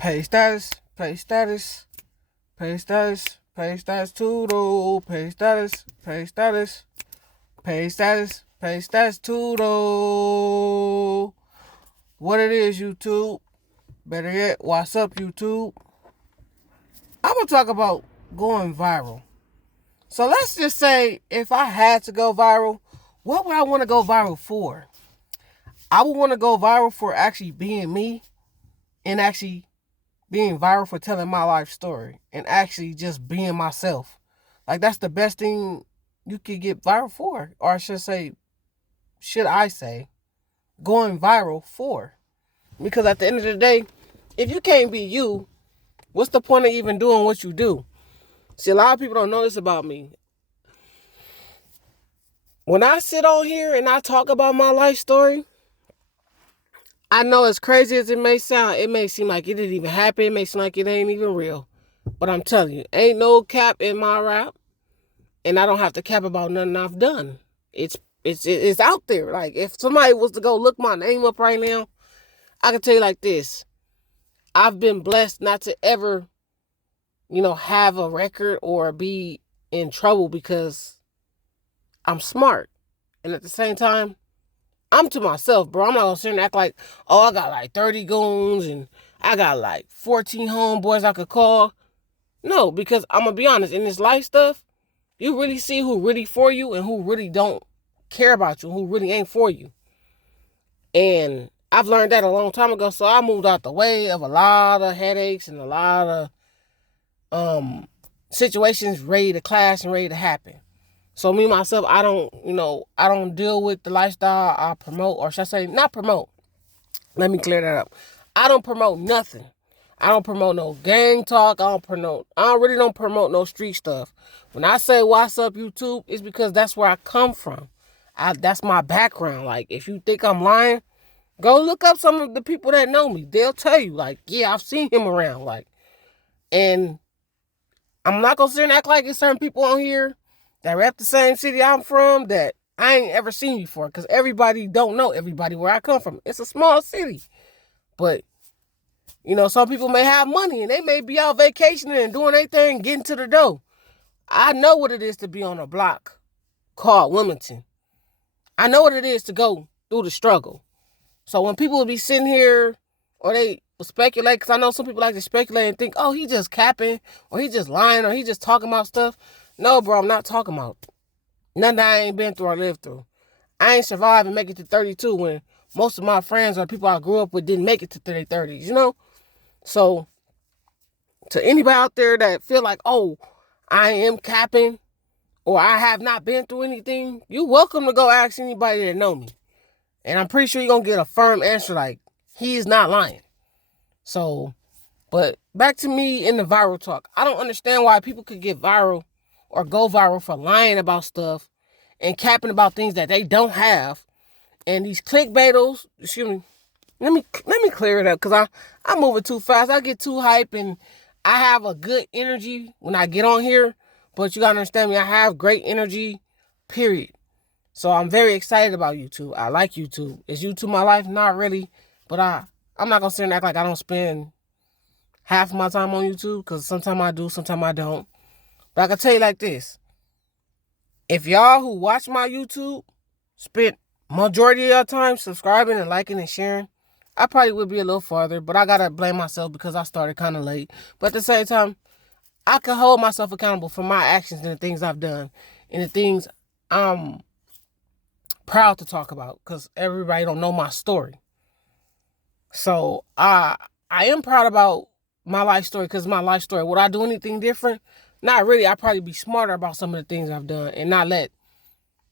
Pay status, pay status, pay status, pay status Tudo, pay status, pay status, pay status, pay status Tudo. What it is, YouTube? Better yet, what's up, YouTube? I'm gonna talk about going viral. So let's just say if I had to go viral, what would I want to go viral for? I would want to go viral for actually being me and actually being viral for telling my life story and actually just being myself. Like, that's the best thing you could get viral for. Or should I say, going viral for. Because at the end of the day, if you can't be you, what's the point of even doing what you do? See, a lot of people don't know this about me. When I sit on here and I talk about my life story, I know as crazy as it may sound, it may seem like it didn't even happen. It may seem like it ain't even real. But I'm telling you, ain't no cap in my rap. And I don't have to cap about nothing I've done. It's out there. Like, if somebody was to go look my name up right now, I can tell you like this. I've been blessed not to ever, have a record or be in trouble because I'm smart. And at the same time, I'm to myself, bro. I'm not gonna sit and act like, oh, I got like 30 goons and I got like 14 homeboys I could call. No, because I'm gonna be honest, in this life stuff, you really see who really for you and who really don't care about you, who really ain't for you. And I've learned that a long time ago, so I moved out the way of a lot of headaches and a lot of situations ready to clash and ready to happen. So me, myself, I don't deal with the lifestyle I promote, or should I say not promote. Let me clear that up. I don't promote nothing. I don't promote no gang talk. I really don't promote no street stuff. When I say what's up, YouTube, it's because that's where I come from. That's my background. Like, if you think I'm lying, go look up some of the people that know me. They'll tell you, like, yeah, I've seen him around. Like, and I'm not gonna sit and act like it's certain people on here that rep the same city I'm from that I ain't ever seen before, because everybody don't know everybody where I come from. It's a small city. But, some people may have money and they may be out vacationing and doing their thing, getting to the dough. I know what it is to be on a block called Wilmington. I know what it is to go through the struggle. So when people will be sitting here or they will speculate, because I know some people like to speculate and think, oh, he just capping or he just lying or he just talking about stuff. No, bro, I'm not talking about nothing I ain't been through or lived through. I ain't survived and make it to 32 when most of my friends or people I grew up with didn't make it to their 30s, So, to anybody out there that feel like, oh, I am capping or I have not been through anything, you're welcome to go ask anybody that know me. And I'm pretty sure you're going to get a firm answer like, he is not lying. So, but back to me in the viral talk. I don't understand why people could get viral or go viral for lying about stuff and capping about things that they don't have. And these clickbaiters, let me clear it up, because I'm moving too fast. I get too hype and I have a good energy when I get on here. But you got to understand me, I have great energy, period. So I'm very excited about YouTube. I like YouTube. Is YouTube my life? Not really. But I'm not going to sit and act like I don't spend half of my time on YouTube, because sometimes I do, sometimes I don't. But I can tell you like this. If y'all who watch my YouTube spent majority of your time subscribing and liking and sharing, I probably would be a little farther. But I got to blame myself because I started kind of late. But at the same time, I can hold myself accountable for my actions and the things I've done and the things I'm proud to talk about, because everybody don't know my story. So I am proud about my life story, because my life story. Would I do anything different? Not really. I'd probably be smarter about some of the things I've done and not let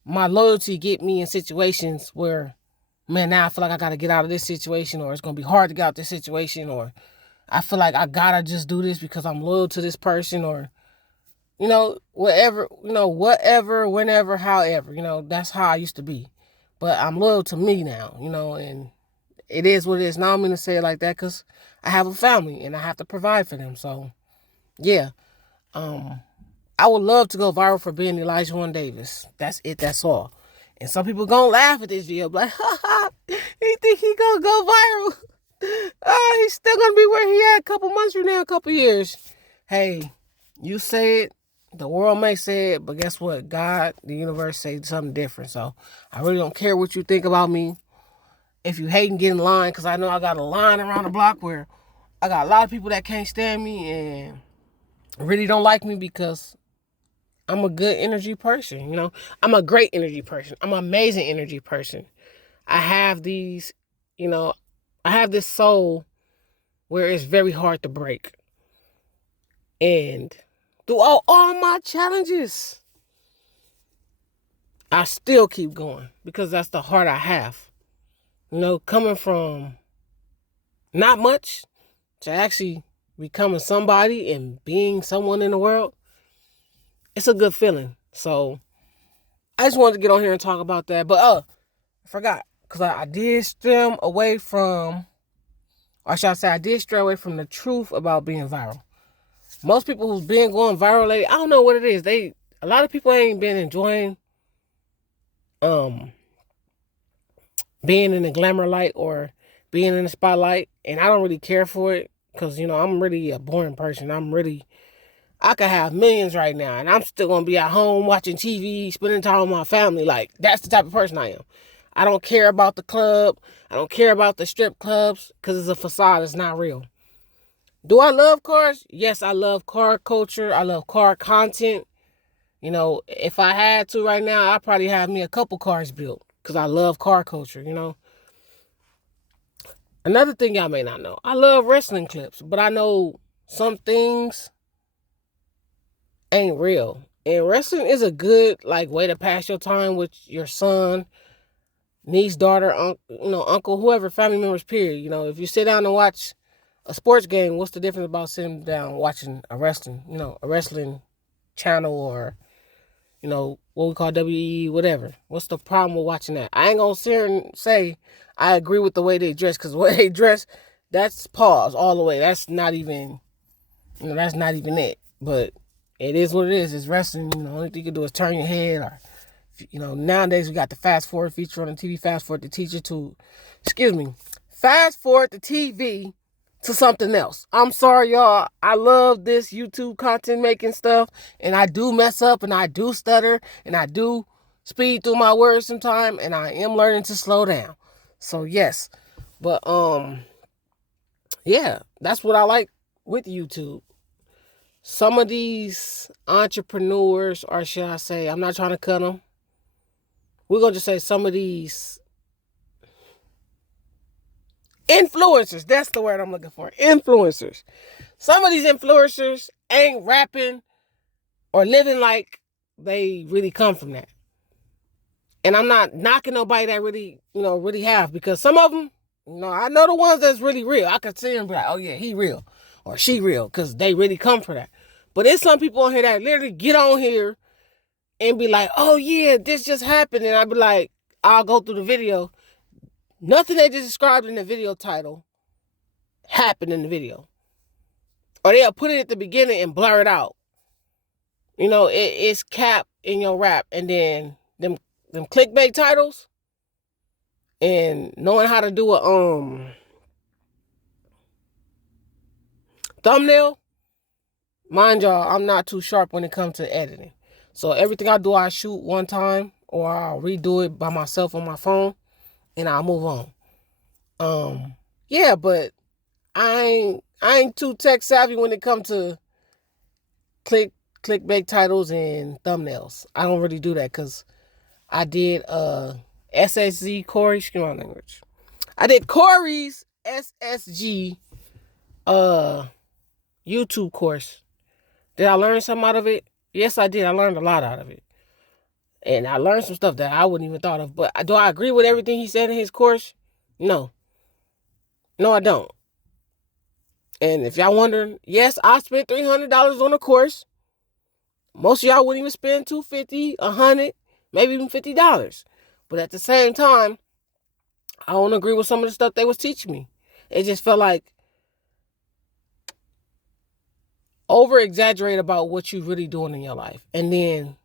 my loyalty get me in situations where, man, now I feel like I got to get out of this situation, or it's going to be hard to get out of this situation, or I feel like I got to just do this because I'm loyal to this person, or, whatever, whenever, however, that's how I used to be. But I'm loyal to me now, and it is what it is. Now I'm going to say it like that because I have a family and I have to provide for them. So, yeah. I would love to go viral for being Elijah Warren Davis. That's it. That's all. And some people gonna laugh at this video, like, ha ha, he think he gonna go viral. He's still gonna be where he at a couple months from now, a couple years. Hey, you say it, the world may say it, but guess what? God, the universe, say something different. So I really don't care what you think about me. If you hate and get in line, because I know I got a line around the block where I got a lot of people that can't stand me and really don't like me because I'm a good energy person, you know. I'm a great energy person. I'm an amazing energy person. I have these, you know, I have this soul where it's very hard to break. And through all my challenges, I still keep going because that's the heart I have. You know, coming from not much to actually becoming somebody and being someone in the world, it's a good feeling. So I just wanted to get on here and talk about that. But I forgot, because I did stray away from, or should I say, I did stray away from the truth about being viral. Most people who's been going viral lately, I don't know what it is. A lot of people ain't been enjoying being in the glamour light or being in the spotlight, and I don't really care for it because, you know, I'm really a boring person. I could have millions right now and I'm still gonna be at home watching TV, spending time with my family. Like, that's the type of person I am. I don't care about the club. I don't care about the strip clubs because it's a facade. It's not real. Do I love cars? Yes, I love car culture. I love car content. You know, if I had to right now, I'd probably have me a couple cars built because I love car culture, you know. Another thing y'all may not know, I love wrestling clips, but I know some things ain't real. And wrestling is a good way to pass your time with your son, niece, daughter, uncle, whoever, family members, period. You know, if you sit down and watch a sports game, what's the difference about sitting down watching a wrestling channel or, what we call WE, whatever. What's the problem with watching that? I ain't gonna sit here and say I agree with the way they dress, because the way they dress, that's pause all the way. That's not even, that's not even it. But it is what it is. It's wrestling. The only thing you can do is turn your head, or, nowadays we got the fast forward feature on the TV. Fast forward the TV to something else. I'm sorry, y'all. I love this YouTube content making stuff, and I do mess up, and I do stutter, and I do speed through my words sometimes, and I am learning to slow down. So yes, but yeah, that's what I like with YouTube. Some of these entrepreneurs, or should I say, I'm not trying to cut them. We're going to just say some of these influencers. That's the word I'm looking for. Influencers. Some of these influencers ain't rapping or living like they really come from that. And I'm not knocking nobody that really have, because some of them, I know the ones that's really real. I could see them and be like, oh yeah, he real or she real, because they really come for that. But there's some people on here that literally get on here and be like, oh yeah, this just happened. And I'd be like, I'll go through the video. Nothing they just described in the video title happened in the video. Or they'll put it at the beginning and blur it out. It's cap in your rap. And then them clickbait titles and knowing how to do a thumbnail. Mind y'all, I'm not too sharp when it comes to editing. So everything I do, I shoot one time or I'll redo it by myself on my phone and I'll move on. Yeah, but I ain't too tech savvy when it comes to clickbait titles and thumbnails. I don't really do that because I did SSG Corey, excuse my language. I did Corey's SSG YouTube course. Did I learn something out of it? Yes, I did. I learned a lot out of it. And I learned some stuff that I wouldn't even thought of. But do I agree with everything he said in his course? No. No, I don't. And if y'all wondering, yes, I spent $300 on a course. Most of y'all wouldn't even spend $250, $100, maybe even $50. But at the same time, I don't agree with some of the stuff they was teaching me. It just felt like over-exaggerate about what you really doing in your life. And then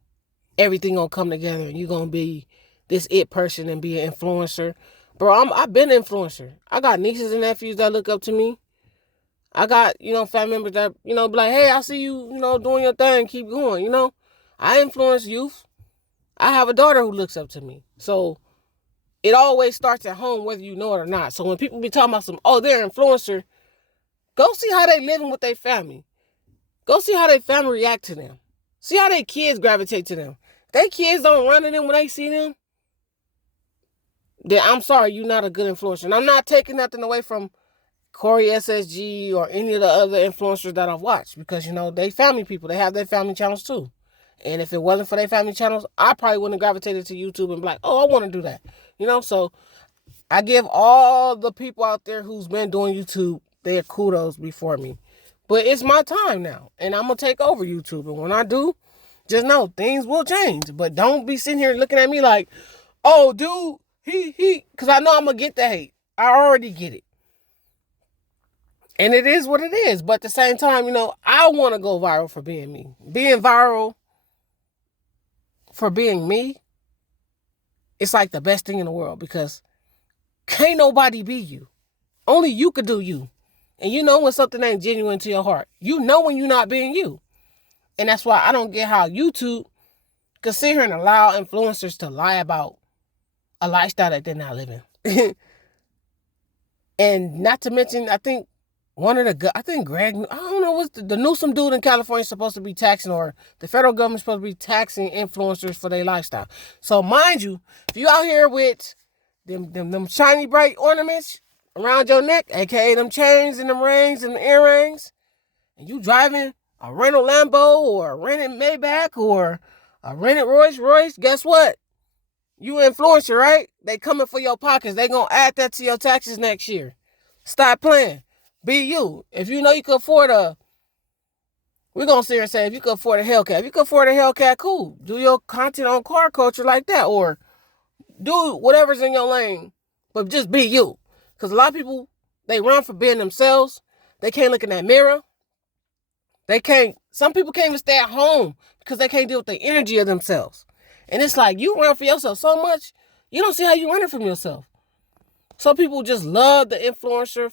everything gonna come together and you're gonna be this it person and be an influencer. Bro, I've been an influencer. I got nieces and nephews that look up to me. I got, family members that, be like, hey, I see you, doing your thing. Keep going, I influence youth. I have a daughter who looks up to me. So it always starts at home, whether you know it or not. So when people be talking about they're an influencer, go see how they living with their family. Go see how their family react to them. See how their kids gravitate to them. If their kids don't run to them when they see them, then I'm sorry, you're not a good influencer. And I'm not taking nothing away from Corey SSG or any of the other influencers that I've watched because, they family people. They have their family channels too. And if it wasn't for their family channels, I probably wouldn't have gravitated to YouTube and be like, oh, I want to do that. So I give all the people out there who's been doing YouTube their kudos before me. But it's my time now, and I'm going to take over YouTube. And when I do, just know things will change. But don't be sitting here looking at me like, oh, dude, he, because I know I'm going to get the hate. I already get it. And it is what it is. But at the same time, I want to go viral for being me. Being viral for being me, it's like the best thing in the world because can't nobody be you. Only you could do you. And you know when something ain't genuine to your heart. You know when you're not being you. And that's why I don't get how YouTube can sit here and allow influencers to lie about a lifestyle that they're not living. And not to mention, I think Greg, I don't know, what's the Newsom dude in California is supposed to be taxing, or the federal government's supposed to be taxing influencers for their lifestyle. So mind you, if you out here with them shiny bright ornaments around your neck, aka them chains and them rings and the earrings, and you driving a rental Lambo or a rented Maybach or a rented Rolls Royce, guess what? You influencer, right? They coming for your pockets. They gonna add that to your taxes next year. Stop playing. Be you. If you know you can afford we're gonna sit here and say, if you can afford a Hellcat, if you can afford a Hellcat, cool. Do your content on car culture like that, or do whatever's in your lane, but just be you. Because a lot of people, they run for being themselves. They can't look in that mirror. Some people can't even stay at home because they can't deal with the energy of themselves. And it's like, you run for yourself so much, you don't see how you running from yourself. Some people just love the influencer,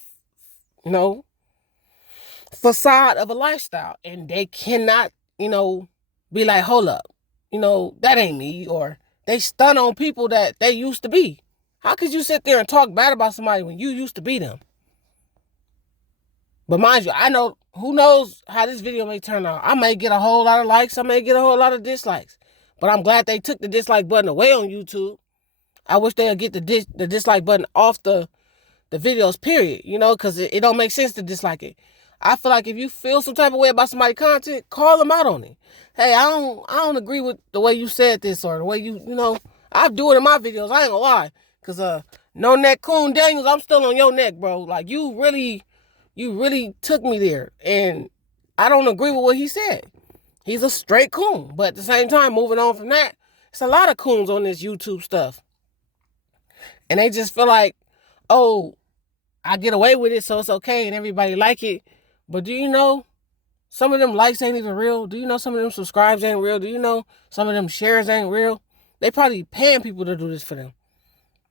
facade of a lifestyle. And they cannot, be like, hold up, that ain't me. Or they stun on people that they used to be. How could you sit there and talk bad about somebody when you used to be them? But mind you, I know, who knows how this video may turn out. I may get a whole lot of likes. I may get a whole lot of dislikes. But I'm glad they took the dislike button away on YouTube. I wish they'd get the dislike button off the videos, period. Because it don't make sense to dislike it. I feel like if you feel some type of way about somebody's content, call them out on it. Hey, I don't agree with the way you said this, or the way I do it in my videos. I ain't gonna lie. Because No Neck Coon Daniels, I'm still on your neck, bro. Like, you really took me there. And I don't agree with what he said. He's a straight coon. But at the same time, moving on from that, it's a lot of coons on this YouTube stuff. And they just feel like, oh, I get away with it, so it's okay, and everybody like it. But do you know some of them likes ain't even real? Do you know some of them subscribes ain't real? Do you know some of them shares ain't real? They probably paying people to do this for them.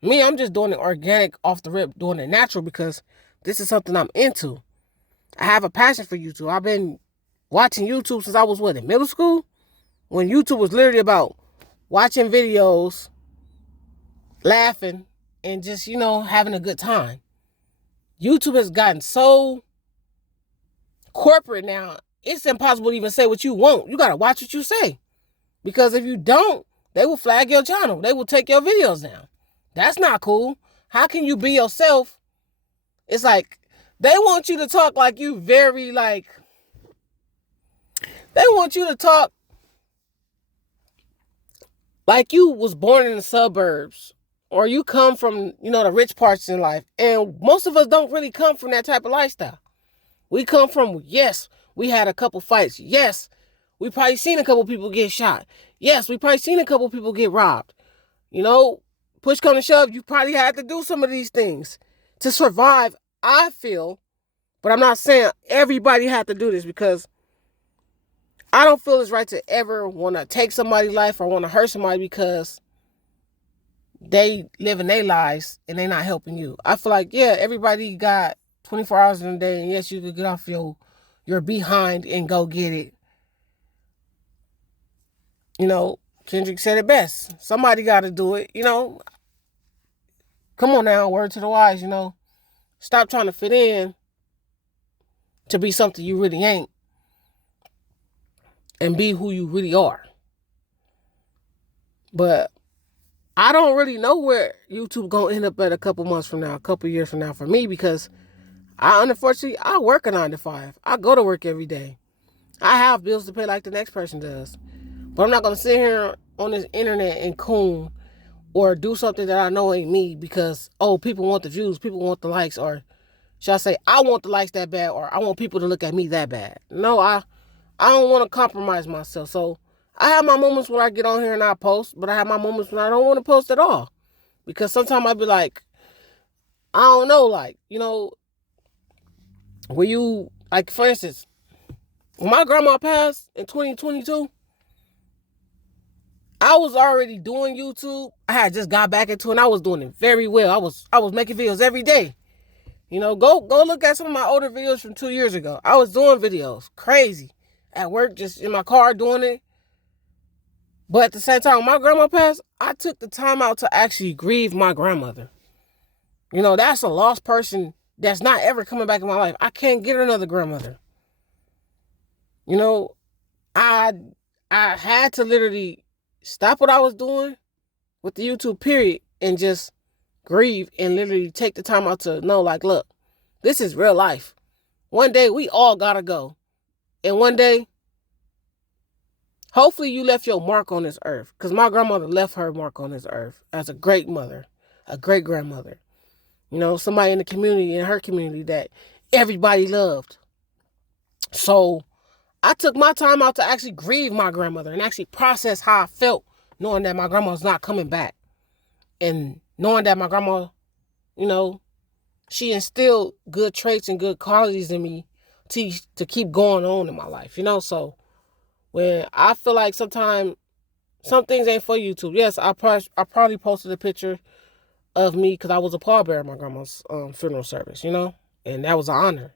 Me, I'm just doing it organic, off the rip, doing it natural because this is something I'm into. I have a passion for YouTube. I've been watching YouTube since I was, in middle school? When YouTube was literally about watching videos, laughing, and just, having a good time. YouTube has gotten so corporate now, it's impossible to even say what you want. You got to watch what you say. Because if you don't, they will flag your channel. They will take your videos down. That's not cool. How can you be yourself? It's like, they want you to talk like you very, they want you to talk like you was born in the suburbs, or you come from, the rich parts in life. And most of us don't really come from that type of lifestyle. We come from, yes, we had a couple fights. Yes, we probably seen a couple people get shot. Yes, we probably seen a couple people get robbed. Push come to shove, you probably had to do some of these things to survive, I feel. But I'm not saying everybody had to do this, because I don't feel it's right to ever want to take somebody's life or want to hurt somebody because they living their lives and they not helping you. I feel like, yeah, everybody got 24 hours in a day, and yes, you could get off your behind and go get it. You know, Kendrick said it best. Somebody got to do it. You know, come on now, word to the wise. You know, stop trying to fit in to be something you really ain't, and be who you really are. But I don't really know where YouTube gonna end up at a couple months from now, a couple years from now for me, because unfortunately, I work a 9 to 5. I go to work every day. I have bills to pay like the next person does. But I'm not going to sit here on this internet and coon or do something that I know ain't me because, oh, people want the views, people want the likes, or should I say, I want the likes that bad, or I want people to look at me that bad. No, I don't want to compromise myself. So I have my moments where I get on here and I post, but I have my moments when I don't want to post at all. Because sometimes I be like, I don't know, like, you know, where you, like, for instance, when my grandma passed in 2022, I was already doing YouTube. I had just got back into it and I was doing it very well. I was making videos every day. You know, go look at some of my older videos from 2 years ago. I was doing videos, crazy. At work, just in my car doing it. But at the same time, when my grandma passed, I took the time out to actually grieve my grandmother. You know, that's a lost person that's not ever coming back in my life. I can't get another grandmother. You know, I had to literally stop what I was doing with the YouTube period and just grieve and literally take the time out to know, like, look, this is real life. One day we all gotta go. And one day, hopefully you left your mark on this earth. Because my grandmother left her mark on this earth as a great mother, a great grandmother. You know, somebody in the community, in her community, that everybody loved. So I took my time out to actually grieve my grandmother and actually process how I felt knowing that my grandma was not coming back. And knowing that my grandma, you know, she instilled good traits and good qualities in me to keep going on in my life, you know? So when I feel like sometimes some things ain't for YouTube. Yes, I probably posted a picture of me because I was a pallbearer at my grandma's funeral service, you know? And that was an honor.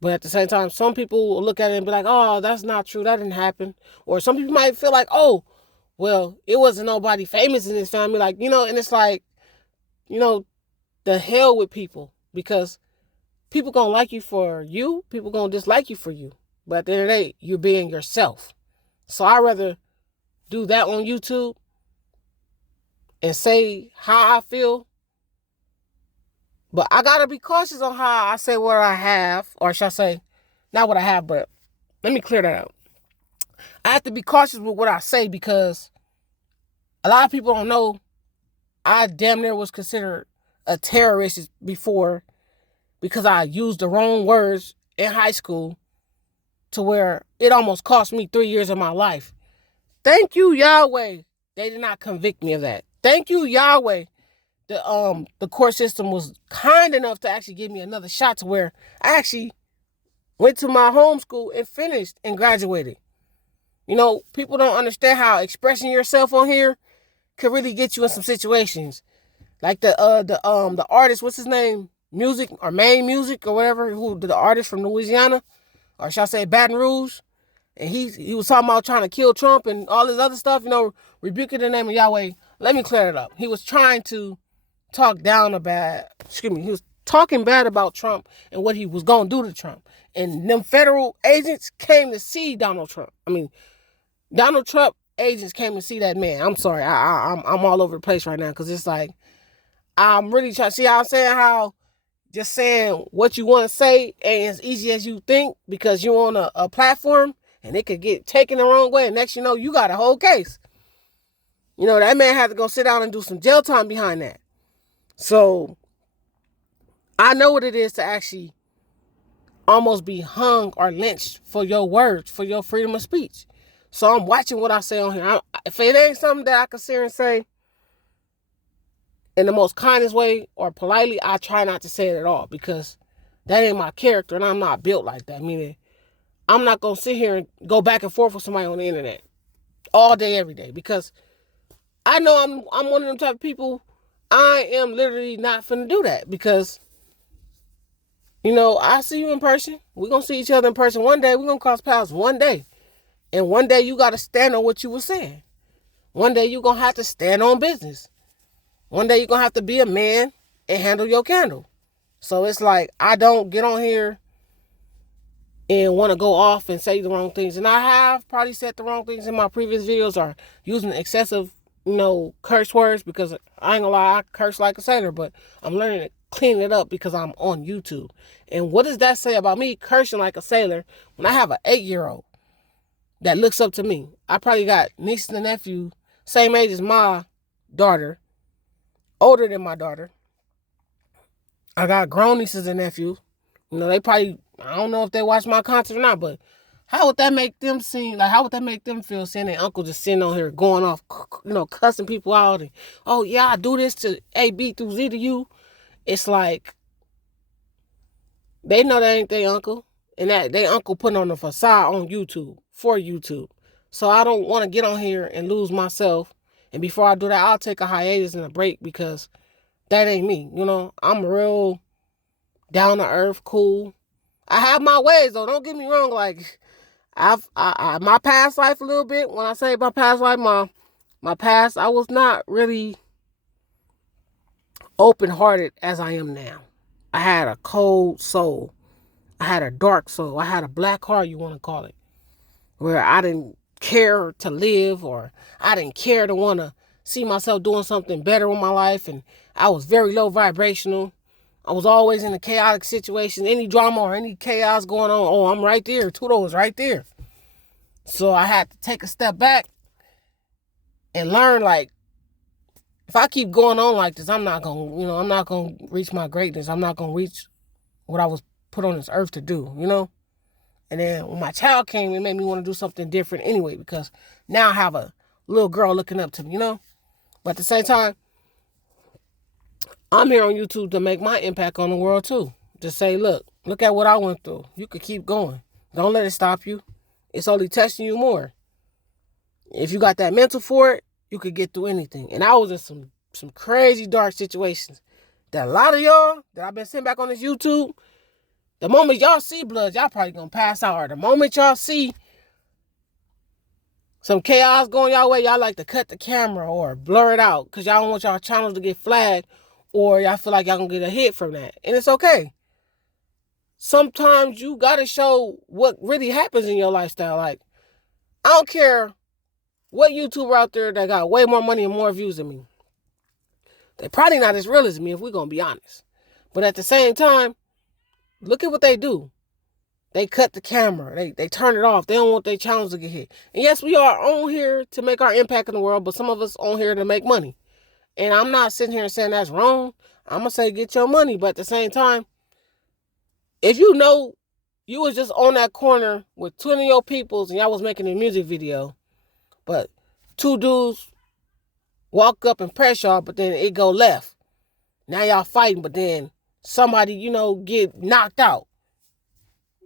But at the same time, some people will look at it and be like, oh, that's not true. That didn't happen. Or some people might feel like, oh, well, it wasn't nobody famous in this family. Like, you know, and it's like, you know, the hell with people. Because people going to like you for you. People going to dislike you for you. But at the end of the day, you're being yourself. So I'd rather do that on YouTube and say how I feel. But I got to be cautious on how I say what I have. Or should I say, not what I have, but let me clear that out. I have to be cautious with what I say because a lot of people don't know I damn near was considered a terrorist before because I used the wrong words in high school to where it almost cost me 3 years of my life. Thank you, Yahweh. They did not convict me of that. Thank you, Yahweh. The court system was kind enough to actually give me another shot to where I actually went to my home school and finished and graduated. You know, people don't understand how expressing yourself on here could really get you in some situations. Like the artist, what's his name? Music or Main Music or whatever, who the artist from Louisiana, or shall I say Baton Rouge. And he was talking about trying to kill Trump and all this other stuff, you know, rebuking the name of Yahweh. Let me clear it up. He was trying to talk down about, he was talking bad about Trump and what he was going to do to Trump. And them federal agents came to see Donald Trump. I mean, Donald Trump agents came to see that man. I'm sorry. I'm all over the place right now because it's like, I'm really trying to see how I'm saying how just saying what you want to say ain't as easy as you think because you're on a platform and it could get taken the wrong way. And next you know, you got a whole case. You know, that man had to go sit down and do some jail time behind that. So I know what it is to actually almost be hung or lynched for your words, for your freedom of speech. So I'm watching what I say on here. If it ain't something that I can sit and say in the most kindest way or politely, I try not to say it at all because that ain't my character and I'm not built like that. Meaning, I'm not going to sit here and go back and forth with somebody on the internet all day, every day because I know I'm one of them type of people. I am literally not finna do that because, I see you in person. We're gonna see each other in person one day. We're gonna cross paths one day. And one day you gotta stand on what you were saying. One day you're gonna have to stand on business. One day you're gonna have to be a man and handle your candle. So it's like I don't get on here and want to go off and say the wrong things. And I have probably said the wrong things in my previous videos or using excessive, curse words because I ain't gonna lie, I curse like a sailor, but I'm learning to clean it up because I'm on YouTube. And what does that say about me cursing like a sailor when I have an 8-year-old that looks up to me? I probably got nieces and nephews, same age as my daughter, older than my daughter. I got grown nieces and nephews. They probably, I don't know if they watch my content or not, but how would that make them seem, like, how would that make them feel seeing their uncle just sitting on here going off, cussing people out and, oh, yeah, I do this to A, B through Z to you. It's like, they know that ain't their uncle, and that their uncle putting on a facade on YouTube, for YouTube. So I don't want to get on here and lose myself, and before I do that, I'll take a hiatus and a break because that ain't me, I'm real down to earth, cool. I have my ways though. Don't get me wrong. Like my past life a little bit. When I say my past life, my past, I was not really open hearted as I am now. I had a cold soul. I had a dark soul. I had a black heart, you want to call it, where I didn't care to live or I didn't care to want to see myself doing something better with my life, and I was very low vibrational. I was always in a chaotic situation. Any drama or any chaos going on, oh, I'm right there. Tudo was right there. So I had to take a step back and learn, like, if I keep going on like this, I'm not going to reach my greatness. I'm not going to reach what I was put on this earth to do, And then when my child came, it made me want to do something different anyway, because now I have a little girl looking up to me, But at the same time, I'm here on YouTube to make my impact on the world too. To say, look at what I went through. You could keep going. Don't let it stop you. It's only testing you more. If you got that mental for it, you could get through anything. And I was in some crazy dark situations that a lot of y'all that I've been sitting back on this YouTube, the moment y'all see blood, y'all probably gonna pass out. Or the moment y'all see some chaos going y'all way, y'all like to cut the camera or blur it out because y'all don't want y'all channels to get flagged, or y'all feel like y'all gonna get a hit from that. And it's okay. Sometimes you gotta show what really happens in your lifestyle. Like, I don't care what YouTuber out there that got way more money and more views than me. They probably not as real as me if we're gonna be honest. But at the same time, look at what they do. They cut the camera. They turn it off. They don't want their channels to get hit. And yes, we are on here to make our impact in the world, but some of us on here to make money. And I'm not sitting here and saying that's wrong. I'm going to say get your money. But at the same time, if you was just on that corner with 20 of your peoples and y'all was making a music video, but two dudes walk up and press y'all, but then it go left. Now y'all fighting, but then somebody, get knocked out.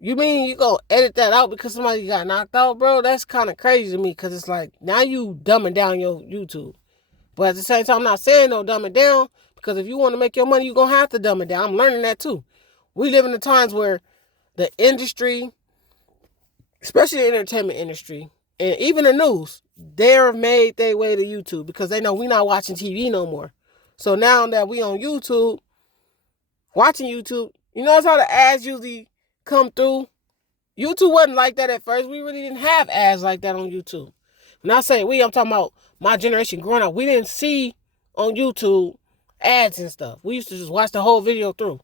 You mean you gonna edit that out because somebody got knocked out, bro? That's kind of crazy to me because it's like, now you dumbing down your YouTube. But at the same time, I'm not saying no dumb it down, because if you want to make your money, you're going to have to dumb it down. I'm learning that too. We live in the times where the industry, especially the entertainment industry, and even the news, they're made their way to YouTube because they know we're not watching TV no more. So now that we on YouTube, watching YouTube, you notice how the ads usually come through? YouTube wasn't like that at first. We really didn't have ads like that on YouTube. When I say we, I'm talking about my generation growing up. We didn't see on YouTube ads and stuff. We used to just watch the whole video through.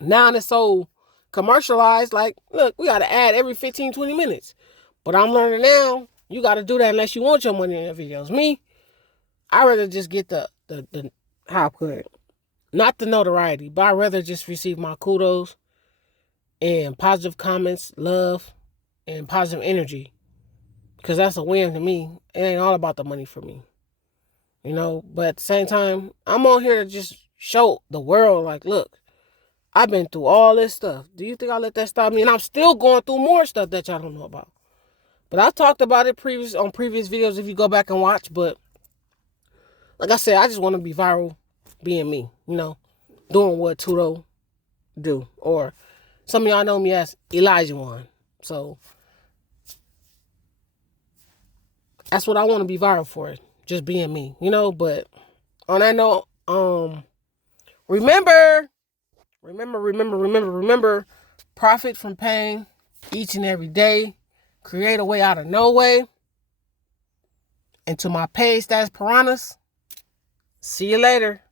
Now it's so commercialized. Like, look, we got an ad every 15, 20 minutes. But I'm learning now, you got to do that unless you want your money in your videos. Me, I'd rather just get the how I put it, not the notoriety, but I'd rather just receive my kudos and positive comments, love, and positive energy. Because that's a win to me. It ain't all about the money for me. But at the same time, I'm on here to just show the world, like, look, I've been through all this stuff. Do you think I'll let that stop me? And I'm still going through more stuff that y'all don't know about. But I talked about it on previous videos if you go back and watch. But Like I said, I just want to be viral being me, doing what Tudo do. Or some of y'all know me as Elijah One. So that's what I want to be viral for. Just being me, but on that note, remember, profit from pain each and every day. Create a way out of no way. And to my page, that's Piranhas. See you later.